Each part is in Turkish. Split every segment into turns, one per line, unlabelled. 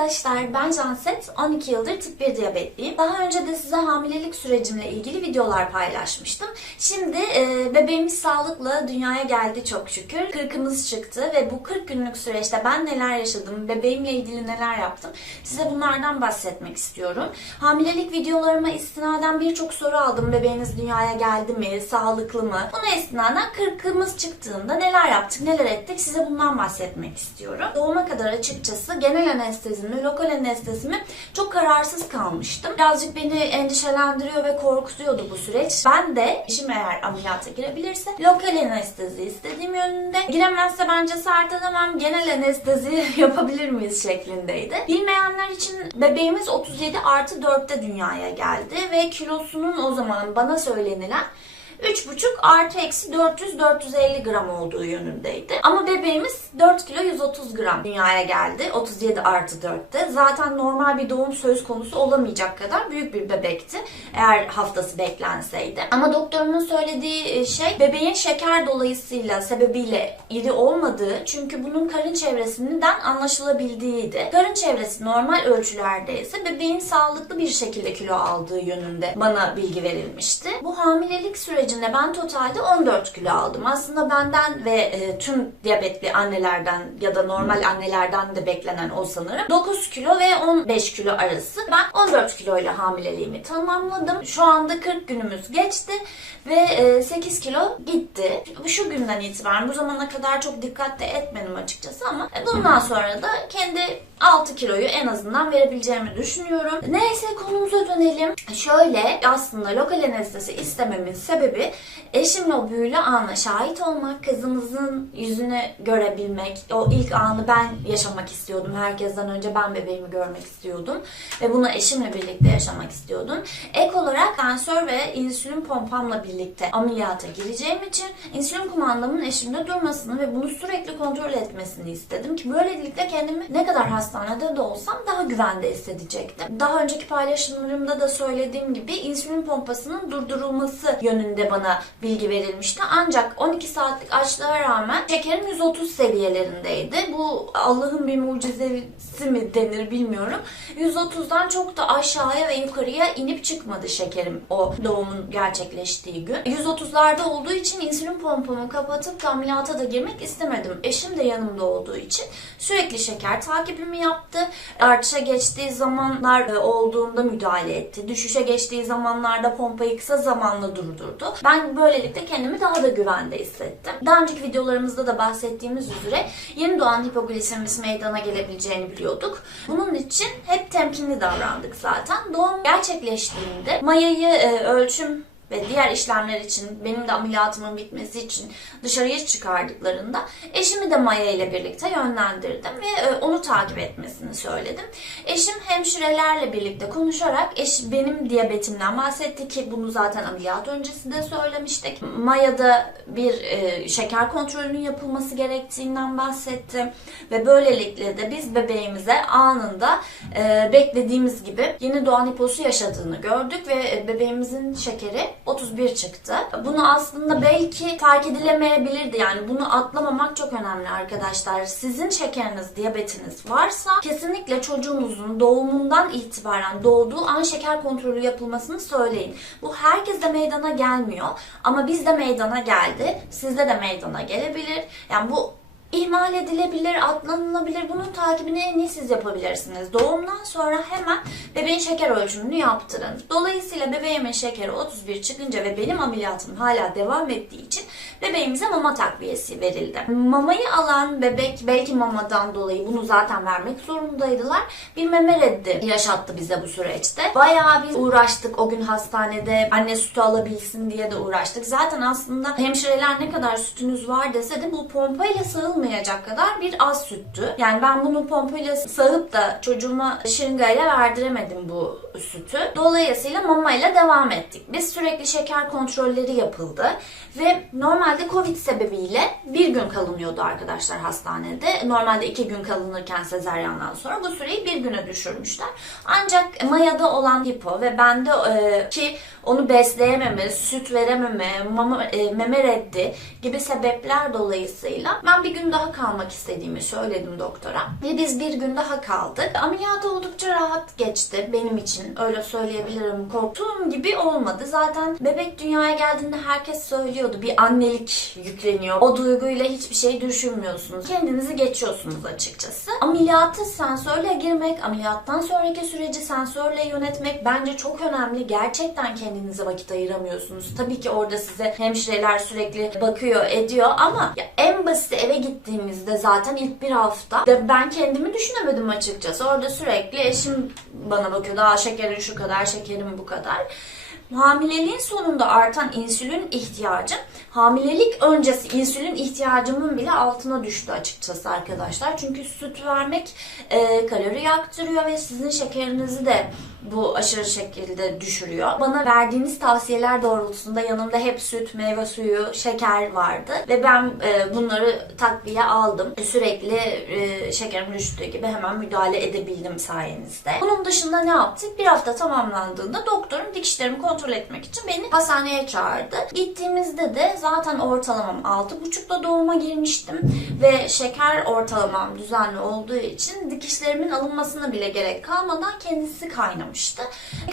arkadaşlar ben Janset, 12 yıldır tip 1 diyabetliyim. Daha önce de size hamilelik sürecimle ilgili videolar paylaşmıştım. Şimdi e, bebeğimiz sağlıkla dünyaya geldi çok şükür. Kırkımız çıktı ve bu 40 günlük süreçte ben neler yaşadım, bebeğimle ilgili neler yaptım size bunlardan bahsetmek istiyorum. Hamilelik videolarıma istinaden birçok soru aldım. Bebeğiniz dünyaya geldi mi, sağlıklı mı? Buna istinaden 40'ımız çıktığında neler yaptık, neler ettik size bundan bahsetmek istiyorum. Doğuma kadar açıkçası genel anestezimi, lokal anestezimi çok kararsız kalmıştım. Birazcık beni endişelendiriyor ve korkutuyordu bu süreç. Ben de eşim eğer ameliyata girebilirse lokal anestezi istediğim yönünde. Giremezse ben cesaret edemem genel anestezi yapabilir miyiz şeklindeydi. Bilmeyenler için bebeğimiz 37 artı 4'te dünyaya geldi ve kilosunun o zaman bana söylenilen 3,5 artı eksi 400-450 gram olduğu yönündeydi. Ama bebeğimiz 4 kilo 130 gram dünyaya geldi. 37 artı 4'te. Zaten normal bir doğum söz konusu olamayacak kadar büyük bir bebekti. Eğer haftası beklenseydi. Ama doktorunun söylediği şey bebeğin şeker dolayısıyla sebebiyle iri olmadığı çünkü bunun karın çevresinden anlaşılabildiğiydi. Karın çevresi normal ölçülerdeyse bebeğin sağlıklı bir şekilde kilo aldığı yönünde bana bilgi verilmişti. Bu hamilelik süreci sürecinde ben totalde 14 kilo aldım. Aslında benden ve e, tüm diyabetli annelerden ya da normal annelerden de beklenen o sanırım. 9 kilo ve 15 kilo arası. Ben 14 kilo ile hamileliğimi tamamladım. Şu anda 40 günümüz geçti ve e, 8 kilo gitti. Şu günden itibaren bu zamana kadar çok dikkat de etmedim açıkçası ama e, bundan sonra da kendi 6 kiloyu en azından verebileceğimi düşünüyorum. Neyse konumuza dönelim. Şöyle aslında lokal anestezi istememin sebebi eşimle o büyülü ana şahit olmak, kızımızın yüzünü görebilmek. O ilk anı ben yaşamak istiyordum. Herkesten önce ben bebeğimi görmek istiyordum. Ve bunu eşimle birlikte yaşamak istiyordum. Ek olarak kanser ve insülin pompamla birlikte ameliyata gireceğim için insülin kumandamın eşimde durmasını ve bunu sürekli kontrol etmesini istedim ki böylelikle kendimi ne kadar hastanede de olsam daha güvende hissedecektim. Daha önceki paylaşımlarımda da söylediğim gibi insülin pompasının durdurulması yönünde bana bilgi verilmişti. Ancak 12 saatlik açlığa rağmen şekerim 130 seviyelerindeydi. Bu Allah'ın bir mucizesi mi denir bilmiyorum. 130'dan çok da aşağıya ve yukarıya inip çıkmadı şekerim o doğumun gerçekleştiği gün. 130'larda olduğu için insülin pompamı kapatıp ameliyata da girmek istemedim. Eşim de yanımda olduğu için sürekli şeker takibimi yaptı. Artışa geçtiği zamanlar e, olduğunda müdahale etti. Düşüşe geçtiği zamanlarda pompayı kısa zamanla durdurdu. Ben böylelikle kendimi daha da güvende hissettim. Daha önceki videolarımızda da bahsettiğimiz üzere yeni doğan hipoglisemimiz meydana gelebileceğini biliyorduk. Bunun için hep temkinli davrandık zaten. Doğum gerçekleştiğinde mayayı e, ölçüm ve diğer işlemler için benim de ameliyatımın bitmesi için dışarıya çıkardıklarında eşimi de Maya ile birlikte yönlendirdim ve e, onu takip etmesini söyledim. Eşim hemşirelerle birlikte konuşarak eş benim diyabetimden bahsetti ki bunu zaten ameliyat öncesi de söylemiştik. Maya'da bir e, şeker kontrolünün yapılması gerektiğinden bahsetti ve böylelikle de biz bebeğimize anında e, beklediğimiz gibi yeni doğan hiposu yaşadığını gördük ve bebeğimizin şekeri 31 çıktı. Bunu aslında belki fark edilemeyebilirdi yani bunu atlamamak çok önemli arkadaşlar. Sizin şekeriniz, diyabetiniz varsa kesinlikle çocuğunuzun doğumundan itibaren doğduğu an şeker kontrolü yapılmasını söyleyin. Bu herkeste meydana gelmiyor ama bizde meydana geldi. Sizde de meydana gelebilir. Yani bu ihmal edilebilir, atlanılabilir. Bunun takibini en iyi siz yapabilirsiniz. Doğumdan sonra hemen bebeğin şeker ölçümünü yaptırın. Dolayısıyla bebeğimin şekeri 31 çıkınca ve benim ameliyatım hala devam ettiği için bebeğimize mama takviyesi verildi. Mamayı alan bebek belki mamadan dolayı bunu zaten vermek zorundaydılar. Bir meme reddi yaşattı bize bu süreçte. Bayağı biz uğraştık o gün hastanede anne sütü alabilsin diye de uğraştık. Zaten aslında hemşireler ne kadar sütünüz var dese de bu pompayla sağılmayacak kadar bir az süttü. Yani ben bunu pompayla sağıp da çocuğuma şırıngayla verdiremedim bu sütü. Dolayısıyla mamayla devam ettik. Biz sürekli şeker kontrolleri yapıldı ve normalde Covid sebebiyle bir gün kalınıyordu arkadaşlar hastanede. Normalde iki gün kalınırken sezeryandan sonra bu süreyi bir güne düşürmüşler. Ancak Maya'da olan hipo ve bende e, ki onu besleyememe, süt verememe, mama, e, meme reddi gibi sebepler dolayısıyla ben bir gün daha kalmak istediğimi söyledim doktora. Ve biz bir gün daha kaldık. Ameliyat oldukça rahat geçti benim için. Öyle söyleyebilirim. Korktuğum gibi olmadı. Zaten bebek dünyaya geldiğinde herkes söylüyordu. Bir annelik yükleniyor. O duyguyla hiçbir şey düşünmüyorsunuz. Kendinizi geçiyorsunuz açıkçası. Ameliyatı sensörle girmek, ameliyattan sonraki süreci sensörle yönetmek bence çok önemli. Gerçekten kendinize vakit ayıramıyorsunuz. Tabii ki orada size hemşireler sürekli bakıyor, ediyor ama ya en basit eve gittiğimizde zaten ilk bir hafta de ben kendimi düşünemedim açıkçası. Orada sürekli eşim bana bakıyordu. Aa şekerin şu kadar, şekerim bu kadar. Hamileliğin sonunda artan insülin ihtiyacı hamilelik öncesi insülin ihtiyacımın bile altına düştü açıkçası arkadaşlar. Çünkü süt vermek e, kalori yaktırıyor ve sizin şekerinizi de bu aşırı şekilde düşürüyor. Bana verdiğiniz tavsiyeler doğrultusunda yanımda hep süt, meyve suyu, şeker vardı ve ben e, bunları takviye aldım. E, sürekli e, şekerim düştüğü gibi hemen müdahale edebildim sayenizde. Bunun dışında ne yaptık? Bir hafta tamamlandığında doktorum dikişlerimi kontrol etmek için beni hastaneye çağırdı. Gittiğimizde de zaten ortalamam 6,5'da doğuma girmiştim ve şeker ortalamam düzenli olduğu için dikişlerimin alınmasına bile gerek kalmadan kendisi kaynamıştı.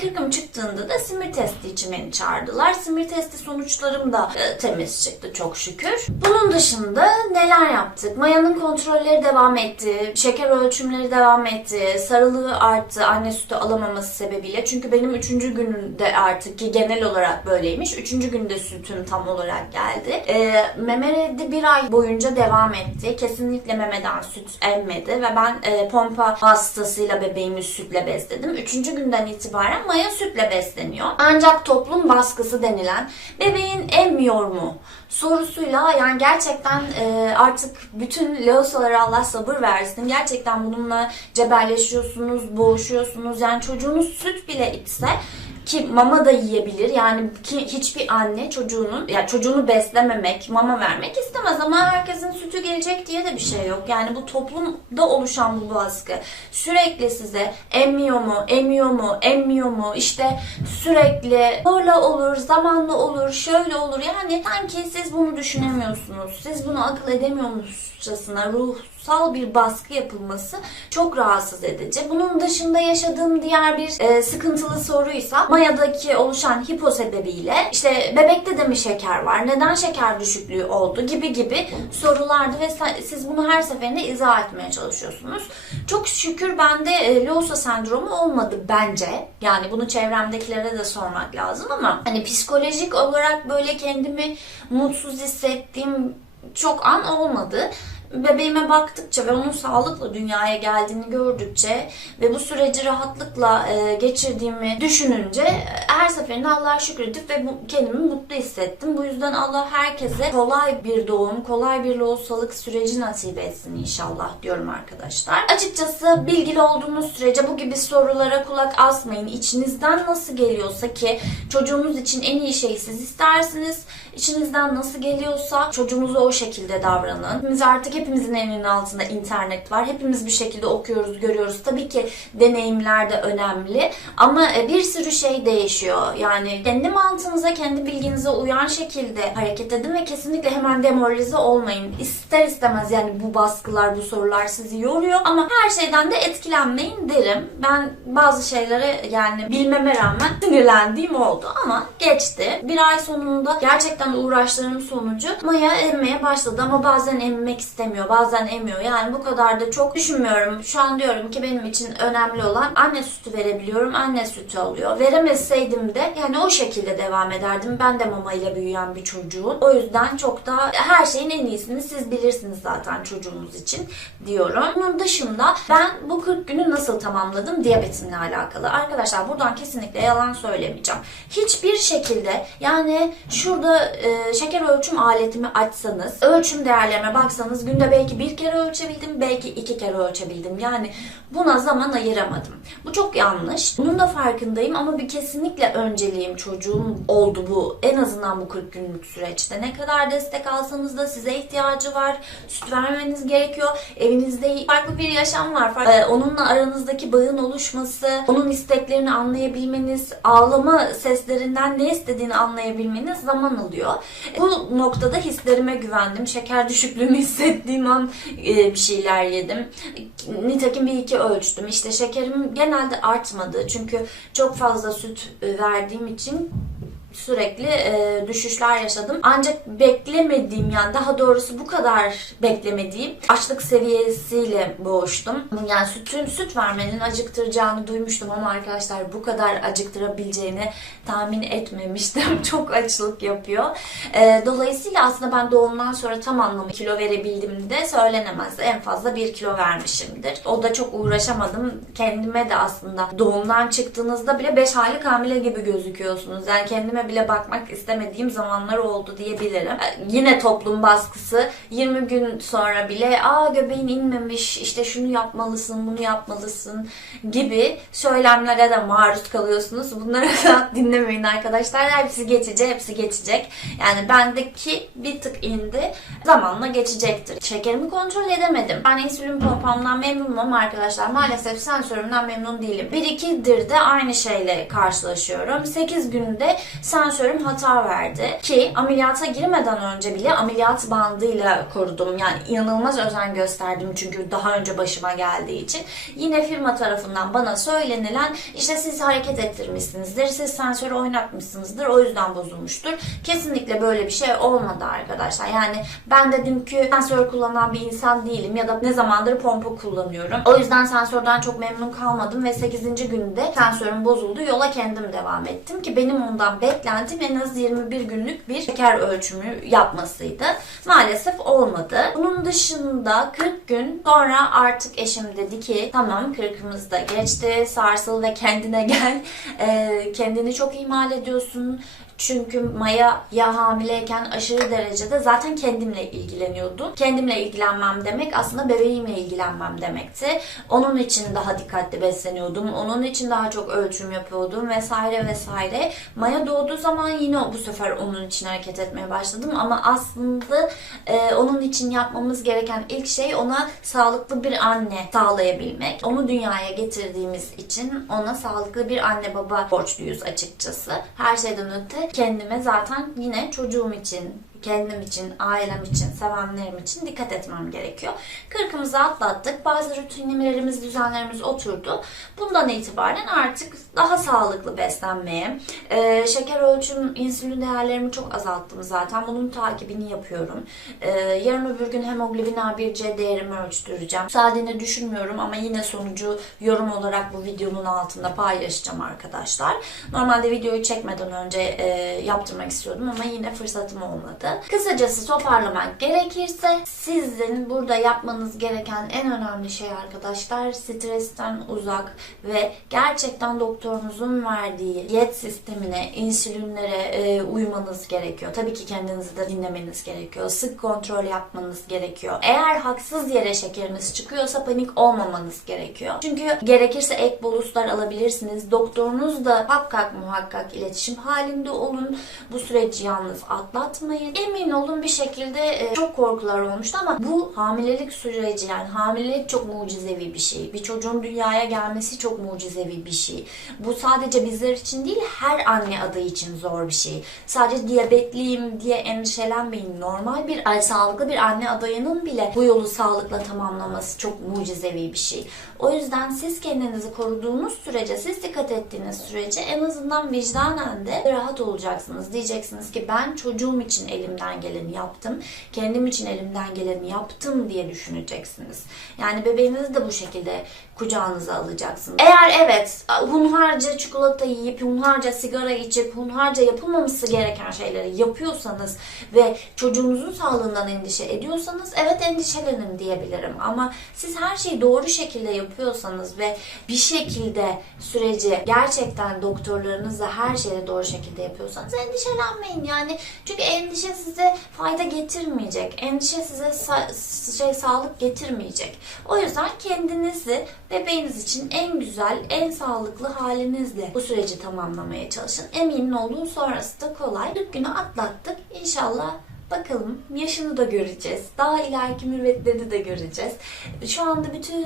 Kırkım çıktığında da simir testi için beni çağırdılar. Simir testi sonuçlarım da e, temiz çıktı çok şükür. Bunun dışında neler yaptık? Maya'nın kontrolleri devam etti. Şeker ölçümleri devam etti. Sarılığı arttı anne sütü alamaması sebebiyle. Çünkü benim üçüncü gününde artık ki genel olarak böyleymiş. Üçüncü günde sütüm tam olarak geldi. E, meme reddi bir ay boyunca devam etti. Kesinlikle memeden süt emmedi ve ben e, pompa hastasıyla bebeğimi sütle besledim. Üçüncü günden itibaren maya sütle besleniyor. Ancak toplum baskısı denilen bebeğin emmiyor mu sorusuyla yani gerçekten e, artık bütün Laosalara Allah sabır versin. Gerçekten bununla cebelleşiyorsunuz, boğuşuyorsunuz. Yani çocuğunuz süt bile içse ki mama da yiyebilir. Yani ki hiçbir anne çocuğunun yani çocuğunu beslememek, mama vermek istemez ama herkesin sütü gelecek diye de bir şey yok. Yani bu toplumda oluşan bu baskı sürekli size emmiyor mu, emiyor mu, emmiyor mu işte sürekli zorla olur, zamanla olur, şöyle olur. Yani sanki siz bunu düşünemiyorsunuz. Siz bunu akıl edemiyormuşçasına ruhsal bir baskı yapılması çok rahatsız edici. Bunun dışında yaşadığım diğer bir e, sıkıntılı soruysa mayadaki oluşan hipo sebebiyle işte bebekte de mi şeker var? Neden şeker düşüklüğü oldu? gibi gibi sorulardı ve siz bunu her seferinde izah etmeye çalışıyorsunuz. Çok şükür bende e, Losa sendromu olmadı bence. Yani bunu çevremdekilere de sormak lazım ama hani psikolojik olarak böyle kendimi mutsuz hissettiğim çok an olmadı bebeğime baktıkça ve onun sağlıklı dünyaya geldiğini gördükçe ve bu süreci rahatlıkla e, geçirdiğimi düşününce e, her seferinde Allah'a şükredip ve kendimi mutlu hissettim. Bu yüzden Allah herkese kolay bir doğum, kolay bir lohusalık süreci nasip etsin inşallah diyorum arkadaşlar. Açıkçası bilgili olduğunuz sürece bu gibi sorulara kulak asmayın. İçinizden nasıl geliyorsa ki çocuğunuz için en iyi şeyi siz istersiniz. İçinizden nasıl geliyorsa çocuğunuza o şekilde davranın. Biz artık hepimizin elinin altında internet var. Hepimiz bir şekilde okuyoruz, görüyoruz. Tabii ki deneyimler de önemli ama e, bir sürü şey değişiyor. Yani kendi mantığınıza, kendi bilginize uyan şekilde hareket edin ve kesinlikle hemen demoralize olmayın. İster istemez yani bu baskılar, bu sorular sizi yoruyor ama her şeyden de etkilenmeyin derim. Ben bazı şeylere yani bilmeme rağmen sinirlendiğim oldu ama geçti. Bir ay sonunda gerçekten uğraşlarım sonucu Maya emmeye başladı ama bazen emmek istemiyor, bazen emiyor. Yani bu kadar da çok düşünmüyorum. Şu an diyorum ki benim için önemli olan anne sütü verebiliyorum, anne sütü alıyor. Veremeseydim de yani o şekilde devam ederdim. Ben de mama ile büyüyen bir çocuğum. O yüzden çok da her şeyin en iyisini siz bilirsiniz zaten çocuğunuz için diyorum. Bunun dışında ben bu 40 günü nasıl tamamladım diyabetimle alakalı. Arkadaşlar buradan kesinlikle yalan söylemeyeceğim. Hiçbir şekilde yani şurada e, şeker ölçüm aletimi açsanız, ölçüm değerlerime baksanız günde belki bir kere ölçebildim, belki iki kere ölçebildim. Yani buna zaman ayıramadım. Bu çok yanlış. Bunun da farkındayım ama bir kesinlikle önceliğim çocuğum oldu bu. En azından bu 40 günlük süreçte. Ne kadar destek alsanız da size ihtiyacı var. Süt vermeniz gerekiyor. Evinizde farklı bir yaşam var. Ee, onunla aranızdaki bağın oluşması, onun isteklerini anlayabilmeniz, ağlama seslerinden ne istediğini anlayabilmeniz zaman alıyor. Bu noktada hislerime güvendim. Şeker düşüklüğünü hissettiğim bir şeyler yedim. Nitekim bir iki ölçtüm. İşte şekerim genelde artmadı. Çünkü çok fazla süt e, verdiğim için sürekli e, düşüşler yaşadım. Ancak beklemediğim yani daha doğrusu bu kadar beklemediğim açlık seviyesiyle boğuştum. Yani sütün süt vermenin acıktıracağını duymuştum ama arkadaşlar bu kadar acıktırabileceğini tahmin etmemiştim. Çok açlık yapıyor. E, dolayısıyla aslında ben doğumdan sonra tam anlamı kilo verebildim de söylenemez. En fazla bir kilo vermişimdir. O da çok uğraşamadım. Kendime de aslında doğumdan çıktığınızda bile 5 aylık hamile gibi gözüküyorsunuz. Yani kendime bile bakmak istemediğim zamanlar oldu diyebilirim. Ee, Yine toplum baskısı 20 gün sonra bile aa göbeğin inmemiş işte şunu yapmalısın bunu yapmalısın gibi söylemlere de maruz kalıyorsunuz. Bunları da dinlemeyin arkadaşlar. Hepsi geçecek, hepsi geçecek. Yani bendeki bir tık indi. Zamanla geçecektir. Şekerimi kontrol edemedim. Ben insülin pompamdan memnunum arkadaşlar maalesef sensörümden memnun değilim. 1-2'dir de aynı şeyle karşılaşıyorum. 8 günde sensörüm hata verdi. Ki ameliyata girmeden önce bile ameliyat bandıyla korudum. Yani inanılmaz özen gösterdim çünkü daha önce başıma geldiği için. Yine firma tarafından bana söylenilen işte siz hareket ettirmişsinizdir, siz sensörü oynatmışsınızdır, o yüzden bozulmuştur. Kesinlikle böyle bir şey olmadı arkadaşlar. Yani ben de dünkü sensör kullanan bir insan değilim ya da ne zamandır pompa kullanıyorum. O yüzden sensörden çok memnun kalmadım ve 8. günde sensörüm bozuldu. Yola kendim devam ettim ki benim ondan beklentim en az 21 günlük bir şeker ölçümü yapmasıydı. Maalesef olmadı. Bunun dışında 40 gün sonra artık eşim dedi ki tamam 40'ımız da geçti sarsıl ve kendine gel. Ee, kendini çok ihmal ediyorsun. Çünkü Maya ya hamileyken aşırı derecede zaten kendimle ilgileniyordum. Kendimle ilgilenmem demek aslında bebeğimle ilgilenmem demekti. Onun için daha dikkatli besleniyordum. Onun için daha çok ölçüm yapıyordum vesaire vesaire. Maya doğduğu zaman yine bu sefer onun için hareket etmeye başladım. Ama aslında e, onun için yapmamız gereken ilk şey ona sağlıklı bir anne sağlayabilmek. Onu dünyaya getirdiğimiz için ona sağlıklı bir anne baba borçluyuz açıkçası. Her şeyden öte kendime zaten yine çocuğum için, kendim için, ailem için, sevenlerim için dikkat etmem gerekiyor. Kırkımızı atlattık. Bazı rutinlerimiz, düzenlerimiz oturdu. Bundan itibaren artık daha sağlıklı beslenmeye, e, şeker ölçüm, insülin değerlerimi çok azalttım zaten. Bunun takibini yapıyorum. E, yarın öbür gün hemoglobin A1C değerimi ölçtüreceğim. Müsaadeni düşünmüyorum ama yine sonucu yorum olarak bu videonun altında paylaşacağım arkadaşlar. Normalde videoyu çekmeden önce e, yaptırmak istiyordum ama yine fırsatım olmadı. Kısacası toparlamak gerekirse sizin burada yapmanız gereken en önemli şey arkadaşlar stresten uzak ve gerçekten doktorunuzun verdiği diyet sistemine, insülinlere e, uymanız gerekiyor. Tabii ki kendinizi de dinlemeniz gerekiyor. Sık kontrol yapmanız gerekiyor. Eğer haksız yere şekeriniz çıkıyorsa panik olmamanız gerekiyor. Çünkü gerekirse ek boluslar alabilirsiniz. Doktorunuzla muhakkak muhakkak iletişim halinde olun. Bu süreci yalnız atlatmayın. Emin olun bir şekilde e, çok korkular olmuştu ama bu hamilelik süreci yani hamilelik çok mucizevi bir şey. Bir çocuğun dünyaya gelmesi çok mucizevi bir şey. Bu sadece bizler için değil her anne adayı için zor bir şey. Sadece diyabetliyim diye endişelenmeyin. Normal bir sağlıklı bir anne adayının bile bu yolu sağlıkla tamamlaması çok mucizevi bir şey. O yüzden siz kendinizi koruduğunuz sürece, siz dikkat ettiğiniz sürece en azından vicdanen de rahat olacaksınız. Diyeceksiniz ki ben çocuğum için elimden geleni yaptım. Kendim için elimden geleni yaptım diye düşüneceksiniz. Yani bebeğinizi de bu şekilde kucağınıza alacaksınız. Eğer evet hunharca çikolata yiyip, hunharca sigara içip, hunharca yapılmaması gereken şeyleri yapıyorsanız ve çocuğunuzun sağlığından endişe ediyorsanız evet endişelenin diyebilirim. Ama siz her şeyi doğru şekilde yapıyorsanız ve bir şekilde süreci gerçekten doktorlarınızla her şeyi doğru şekilde yapıyorsanız endişelenmeyin. Yani çünkü endişe size fayda getirmeyecek. Endişe size sa- şey sağlık getirmeyecek. O yüzden kendinizi bebeğiniz için en güzel, en sağlıklı halinizle bu süreci tamamlamaya çalışın. Emin olun sonrası da kolay. 40 günü atlattık. İnşallah Bakalım yaşını da göreceğiz. Daha ileriki mürvetlerini de göreceğiz. Şu anda bütün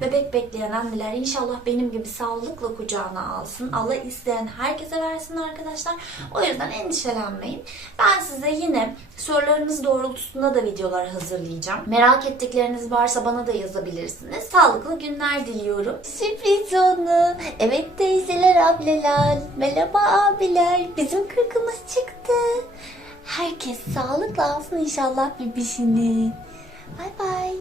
bebek bekleyen anneler inşallah benim gibi sağlıkla kucağına alsın. Allah isteyen herkese versin arkadaşlar. O yüzden endişelenmeyin. Ben size yine sorularınız doğrultusunda da videolar hazırlayacağım. Merak ettikleriniz varsa bana da yazabilirsiniz. Sağlıklı günler diliyorum. Sürpriz onu. Evet teyzeler, ablalar. Merhaba abiler. Bizim kırkımız çıktı. Herkes sağlıkla alsın inşallah bebişini. Bay bay.